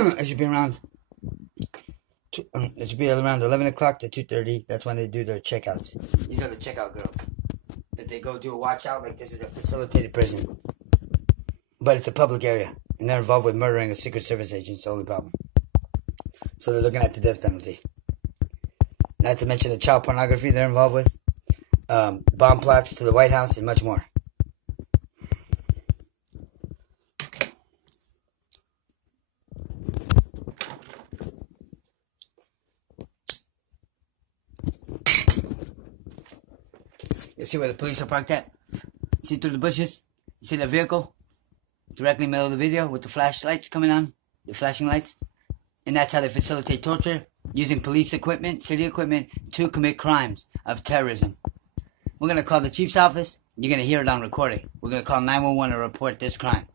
It should be around. It should be around 11 o'clock to 2:30. That's when they do their checkouts. These are the checkout girls. If they go do a watch out, like this is a facilitated prison, but it's a public area, and they're involved with murdering a Secret Service agent. It's the only problem. So they're looking at the death penalty. Not to mention the child pornography they're involved with, bomb plots to the White House, and much more. You see where the police are parked at? See through the bushes? You see that vehicle? Directly in the middle of the video with the flashlights coming on? The flashing lights? And that's how they facilitate torture, using police equipment, city equipment, to commit crimes of terrorism. We're going to call the chief's office. You're going to hear it on recording. We're going to call 911 to report this crime.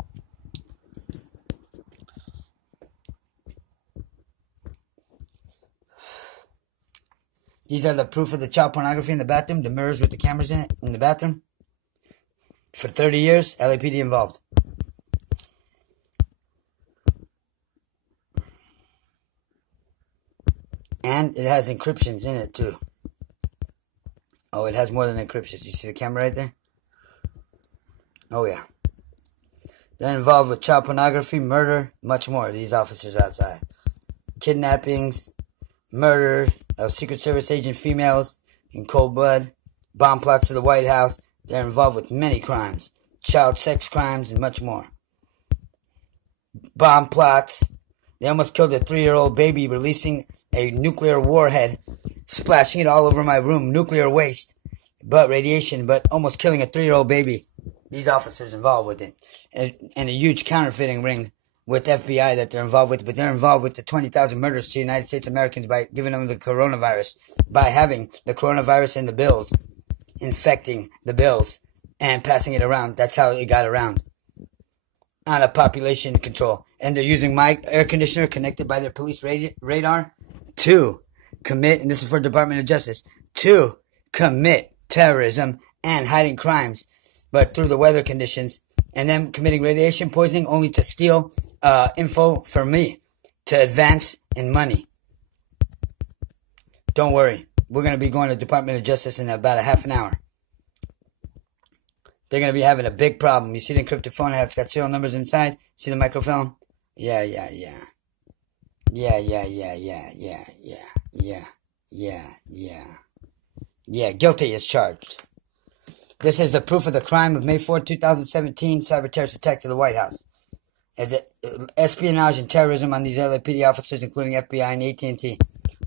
These are the proof of the child pornography in the bathroom, the mirrors with the cameras in it in the bathroom. For 30 years, LAPD involved. And it has encryptions in it too. Oh, it has more than encryptions. You see the camera right there? Oh yeah. They're involved with child pornography, murder, much more. These officers outside. Kidnappings, murder of Secret Service agent females in cold blood, bomb plots to the White House. They're involved with many crimes, child sex crimes, and much more. Bomb plots. They almost killed a 3-year-old baby, releasing a nuclear warhead, splashing it all over my room. Nuclear waste, but radiation, but almost killing a 3-year-old baby. These officers involved with it. And a huge counterfeiting ring with FBI that they're involved with, but they're involved with the 20,000 murders to United States Americans by giving them the coronavirus, by having the coronavirus in the bills, infecting the bills, and passing it around. That's how it got around. On a population control. And they're using my air conditioner connected by their police radar to commit, and this is for Department of Justice, to commit terrorism and hiding crimes, but through the weather conditions, and them committing radiation poisoning only to steal info from me, to advance in money. Don't worry. We're going to be going to Department of Justice in about a half an hour. They're going to be having a big problem. You see the encrypted phone? It's got serial numbers inside. See the microfilm? Yeah. Yeah, guilty as charged. This is the proof of the crime of May 4, 2017, cyber terrorist attack to the White House. And the espionage and terrorism on these LAPD officers, including FBI and AT&T,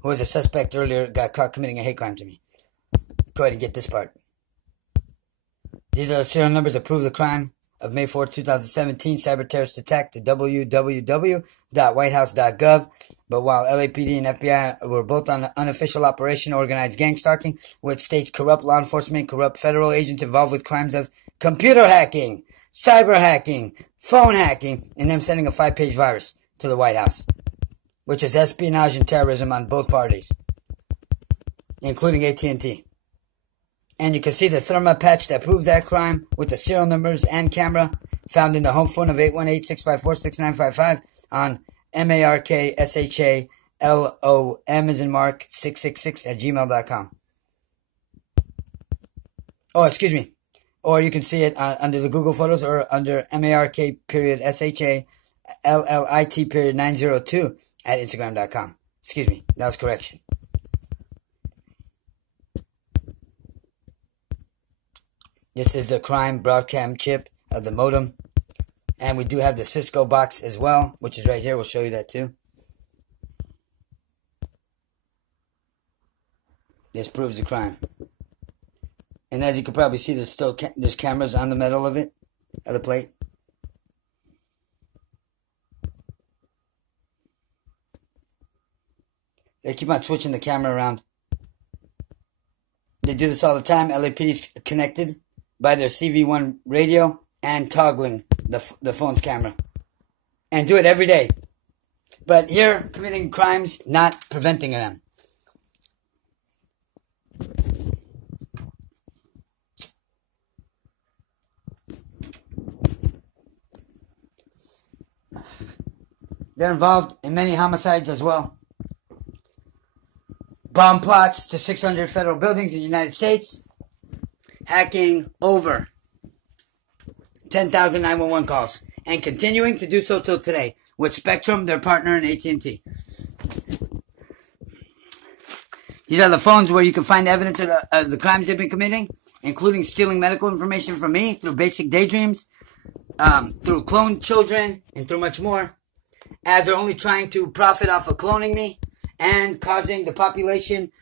who was a suspect earlier, got caught committing a hate crime to me. Go ahead and get this part. These are the serial numbers that prove the crime of May 4, 2017, cyber terrorist attack to www.whitehouse.gov. But while LAPD and FBI were both on an unofficial operation, organized gang stalking, which states corrupt law enforcement, corrupt federal agents involved with crimes of computer hacking, cyber hacking, phone hacking, and them sending a 5-page virus to the White House, which is espionage and terrorism on both parties, including AT&T. And you can see the thermal patch that proves that crime with the serial numbers and camera found in the home phone of 818-654-6955 on MARKSHALOM as in Mark 666 at gmail.com. Oh, excuse me. Or you can see it under the Google Photos or under MARK.SHALLIT.902 at Instagram.com. Excuse me. That was correction. This is the crime broadcam chip of the modem. And we do have the Cisco box as well, which is right here. We'll show you that too. This proves the crime. And as you can probably see, there's cameras on the metal of it, of the plate. They keep on switching the camera around. They do this all the time. LAPD's connected by their CV1 radio and toggling the phone's camera. And do it every day. But here, committing crimes, not preventing them. They're involved in many homicides as well. Bomb plots to 600 federal buildings in the United States. Hacking over 10,000 911 calls. And continuing to do so till today. With Spectrum, their partner, and AT&T. These are the phones where you can find evidence of the crimes they've been committing, including stealing medical information from me through basic daydreams, through cloned children, and through much more, as they're only trying to profit off of cloning me and causing the population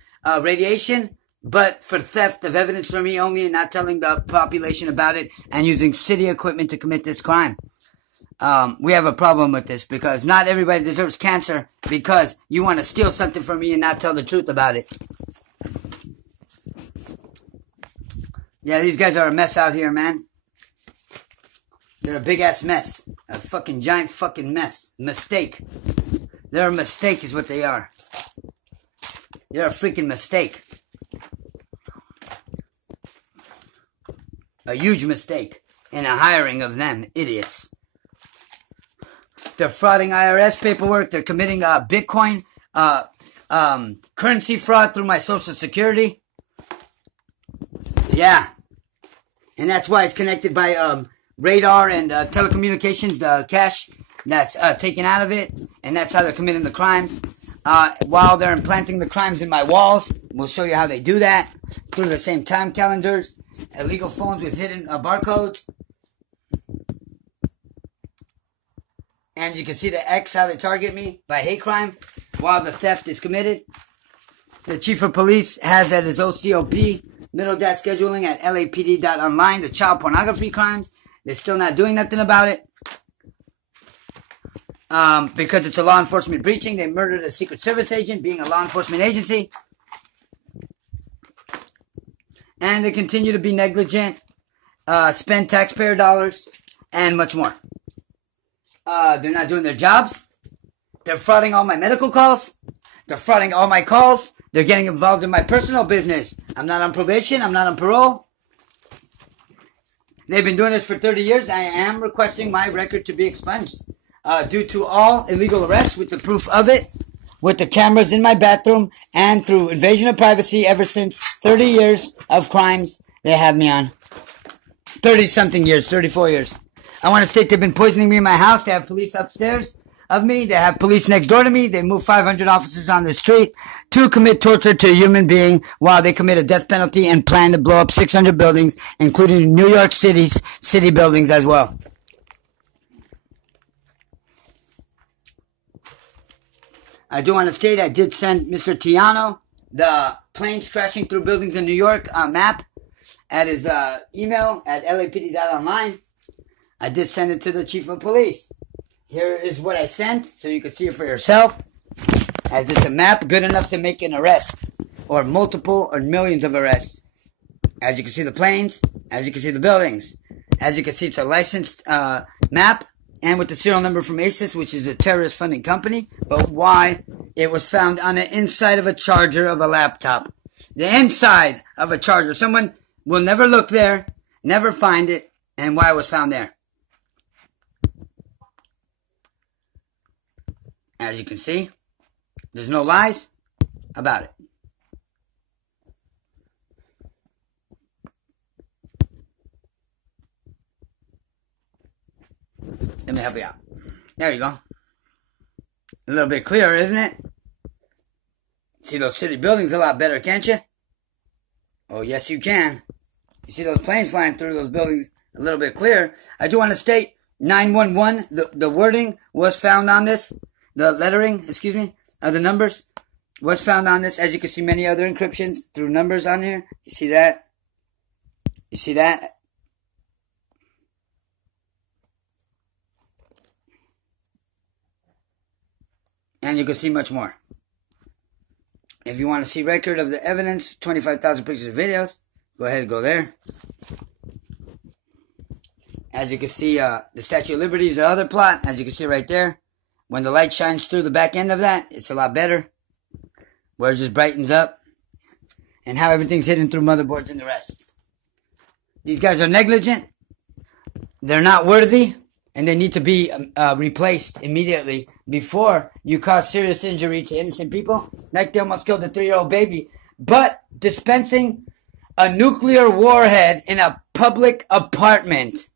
radiation, but for theft of evidence from me only and not telling the population about it and using city equipment to commit this crime. We have a problem with this because not everybody deserves cancer because you want to steal something from me and not tell the truth about it. Yeah, these guys are a mess out here, man. They're a big-ass mess. A fucking giant fucking mess. Mistake. They're a mistake is what they are. They're a freaking mistake. A huge mistake in a hiring of them, idiots. They're frauding IRS paperwork. They're committing Bitcoin currency fraud through my Social Security. Yeah. And that's why it's connected by radar and telecommunications, cash that's taken out of it. And that's how they're committing the crimes. While they're implanting the crimes in my walls. We'll show you how they do that. Through the same time calendars. Illegal phones with hidden barcodes. And you can see the X, how they target me by hate crime while the theft is committed. The chief of police has at his OCOP, middle dash scheduling at LAPD.online, the child pornography crimes. They're still not doing nothing about it. Because it's a law enforcement breaching. They murdered a Secret Service agent being a law enforcement agency. And they continue to be negligent, spend taxpayer dollars, and much more. They're not doing their jobs. They're frauding all my medical calls. They're frauding all my calls. They're getting involved in my personal business. I'm not on probation. I'm not on parole. They've been doing this for 30 years. I am requesting my record to be expunged. Due to all illegal arrests with the proof of it, with the cameras in my bathroom, and through invasion of privacy ever since 30 years of crimes they have me on. 30-something years, 34 years. I want to state they've been poisoning me in my house. They have police upstairs of me. They have police next door to me. They move 500 officers on the street to commit torture to a human being while they commit a death penalty and plan to blow up 600 buildings, including New York City's city buildings as well. I do want to state I did send Mr. Tiano the planes crashing through buildings in New York map at his email at LAPD.online. I did send it to the chief of police. Here is what I sent, so you can see it for yourself. As it's a map good enough to make an arrest, or multiple or millions of arrests. As you can see the planes, as you can see the buildings. As you can see, it's a licensed map, and with the serial number from ASIS, which is a terrorist funding company, but why it was found on the inside of a charger of a laptop. The inside of a charger. Someone will never look there, never find it, and why it was found there. As you can see, there's no lies about it. Let me help you out. There you go. A little bit clearer, isn't it? See those city buildings a lot better, can't you? Oh, yes, you can. You see those planes flying through those buildings a little bit clearer. I do want to state 911, the wording was found on this. The lettering, the numbers was found on this. As you can see, many other encryptions through numbers on here. You see that? You see that? And you can see much more. If you want to see record of the evidence, 25,000 pictures of videos, go ahead and go there. As you can see, the Statue of Liberty is the other plot. As you can see right there. When the light shines through the back end of that, it's a lot better. Where it just brightens up. And how everything's hidden through motherboards and the rest. These guys are negligent. They're not worthy and they need to be replaced immediately before you cause serious injury to innocent people, like they almost killed a 3-year-old baby. But dispensing a nuclear warhead in a public apartment.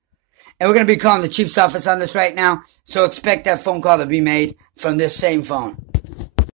And we're going to be calling the chief's office on this right now, so expect that phone call to be made from this same phone.